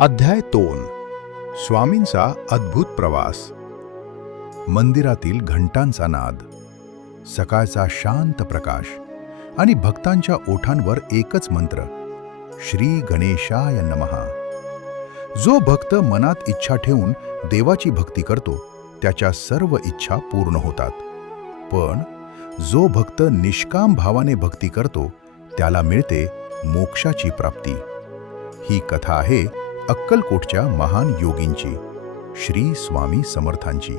अध्याय 2. स्वामींचा अद्भुत प्रवास. मंदिरातील घंटांचा नाद, सकाळचा शांत प्रकाश आणि भक्तांच्या ओठांवर एकच मंत्र, श्री गणेशाय नमः. जो भक्त मनात इच्छा ठेवून देवाची भक्ती करतो त्याच्या सर्व इच्छा पूर्ण होतात. पण जो भक्त निष्काम भावाने भक्ती करतो त्याला मिळते मोक्षाची प्राप्ती. ही कथा आहे अक्कलकोटच्या महान योगींची, श्री स्वामी समर्थांची.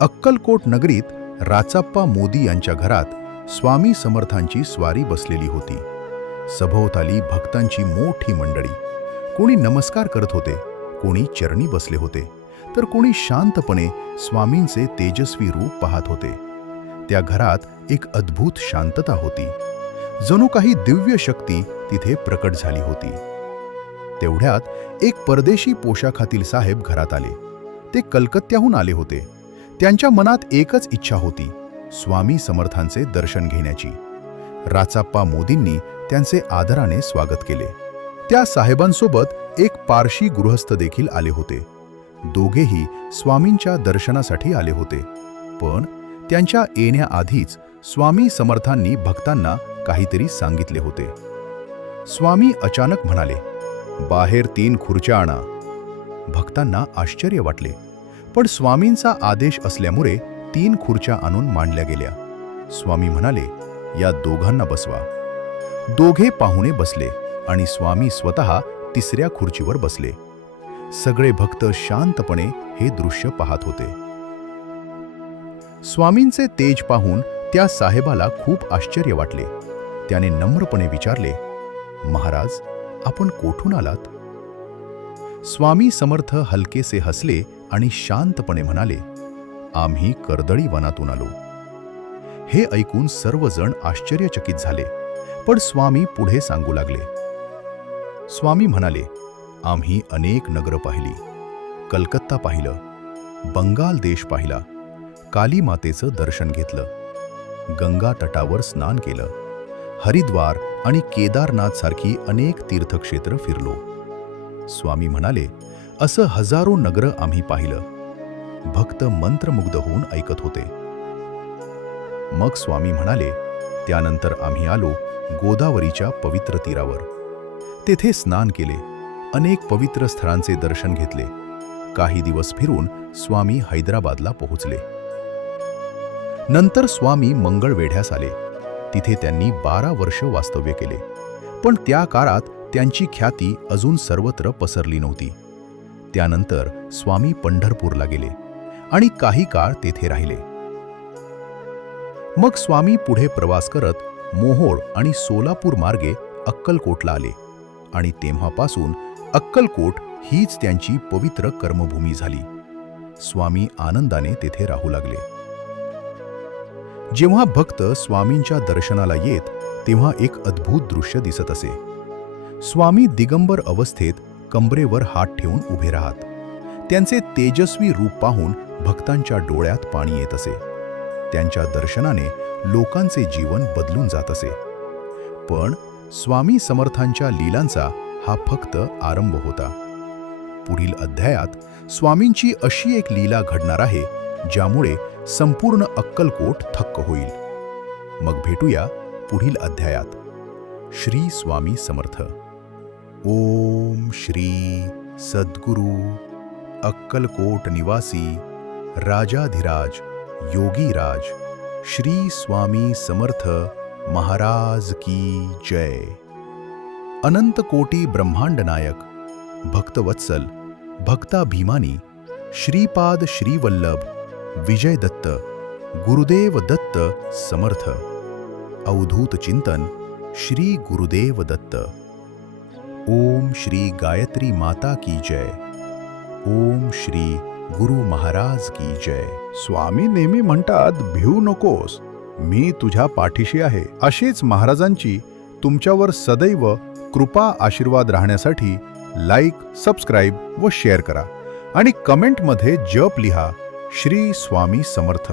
अक्कलकोट नगरीत राचाप्पा मोदी यांच्या घरात स्वामी समर्थांची स्वारी बसलेली होती. सभोवताली भक्तांची मोठी मंडळी. कोणी नमस्कार करत होते, कोणी चरणी बसले होते, तर कोणी शांतपणे स्वामींचे तेजस्वी रूप पाहत होते. त्या घरात एक अद्भुत शांतता होती. जणू काही दिव्य शक्ती तिथे प्रकट झाली होती. तेवढ्यात एक परदेशी पोशाखातील साहेब घरात आले. ते कलकत्त्याहून आले होते. त्यांच्या मनात एकच इच्छा होती, स्वामी समर्थांचे दर्शन घेण्याची. राचाप्पा मोदींनी त्यांचे आदराने स्वागत केले. त्या साहेबांसोबत एक पारशी गृहस्थ देखील आले होते. दोघेही स्वामींच्या दर्शनासाठी आले होते. पण त्यांच्या येण्याआधीच स्वामी समर्थांनी भक्तांना काहीतरी सांगितले होते. स्वामी अचानक म्हणाले, बाहेर 3 खुर्च्या आणा. भक्तांना आश्चर्य वाटले, पण स्वामींचा आदेश असल्यामुळे 3 खुर्च्या आणून मांडल्या गेल्या. स्वामी म्हणाले, या दोघांना बसवा. दोघे पाहुणे बसले आणि स्वामी स्वतः 3ऱ्या खुर्चीवर बसले. सगळे भक्त शांतपणे हे दृश्य पाहत होते. स्वामींचे तेज पाहून त्या साहेबाला खूप आश्चर्य वाटले. त्याने नम्रपणे विचारले, महाराज, आपण कोठून आलात? स्वामी समर्थ हलकेसे हसले आणि शांतपणे म्हणाले, आम्ही कर्दळी वनातून आलो. हे ऐकून सर्वजण आश्चर्यचकित झाले. पण स्वामी पुढे सांगू लागले. स्वामी म्हणाले, आम्ही अनेक नगरं पाहिली. कलकत्ता पाहिलं, बंगाल देश पाहिला, काली मातेचं दर्शन घेतलं, गंगा तटावर स्नान केलं, हरिद्वार आणि केदारनाथ सारखी अनेक तीर्थक्षेत्र फिरलो. स्वामी म्हणाले, असं हजारो नगरं आम्ही पाहिलं. भक्त मंत्रमुग्ध होऊन ऐकत होते. मग स्वामी म्हणाले, त्यानंतर आम्ही आलो गोदावरीच्या पवित्र तीरावर. तेथे स्नान केले, अनेक पवित्र स्थळांचे दर्शन घेतले. काही दिवस फिरून स्वामी हैदराबादला पोहोचले. नंतर स्वामी मंगळवेढ्यास आले. तिथे त्यांनी 12 वर्ष वास्तव्य केले. पण त्या काळात त्यांची ख्याती अजून सर्वत्र पसरली नव्हती. त्यानंतर स्वामी पंढरपूरला गेले आणि काही काळ तेथे राहिले. मग स्वामी पुढे प्रवास करत मोहोळ आणि सोलापूर मार्गे अक्कलकोटला आले आणि तेव्हापासून अक्कलकोट हीच त्यांची पवित्र कर्मभूमी झाली. स्वामी आनंदाने तेथे राहू लागले. जेव्हा भक्त स्वामींच्या दर्शनाला येत तेव्हा एक अद्भुत दृश्य दिसत असे. स्वामी दिगंबर अवस्थेत कंबरेवर हात ठेवून उभे राहत. त्यांचे तेजस्वी रूप पाहून भक्तांच्या डोळ्यात पाणी येत असे. त्यांच्या दर्शनाने लोकांचे जीवन बदलून जात असे. पण स्वामी समर्थांच्या लीलांचा हा फक्त आरंभ होता. पुढील अध्यायात स्वामींची अशी एक लीला घडणार आहे ज्यामुळे संपूर्ण अक्कलकोट थक्क होईल. मग भेटूया पुढील अध्यायात. श्री स्वामी समर्थ. ओम श्री सद्गुरु अक्कलकोट निवासी राजाधिराज योगीराज श्री स्वामी समर्थ महाराज की जय. अनंत कोटी ब्रह्मांड नायक भक्तवत्सल भक्ताभिमानी श्रीपाद श्रीवल्लभ विजय दत्त गुरुदेव दत्त समर्थ. अवधूत चिंतन श्री गुरुदेव दत्त. ओम श्री गायत्री माता की जय. ओम श्री गुरु महाराज की जय. स्वामी नेहमी म्हणतात, भिवू नकोस, मी तुझ्या पाठीशी आहे. अशीच महाराजांची तुमच्यावर सदैव कृपा आशीर्वाद राहण्यासाठी लाईक, सबस्क्राईब व शेअर करा आणि कमेंटमध्ये जप लिहा, श्री स्वामी समर्थ.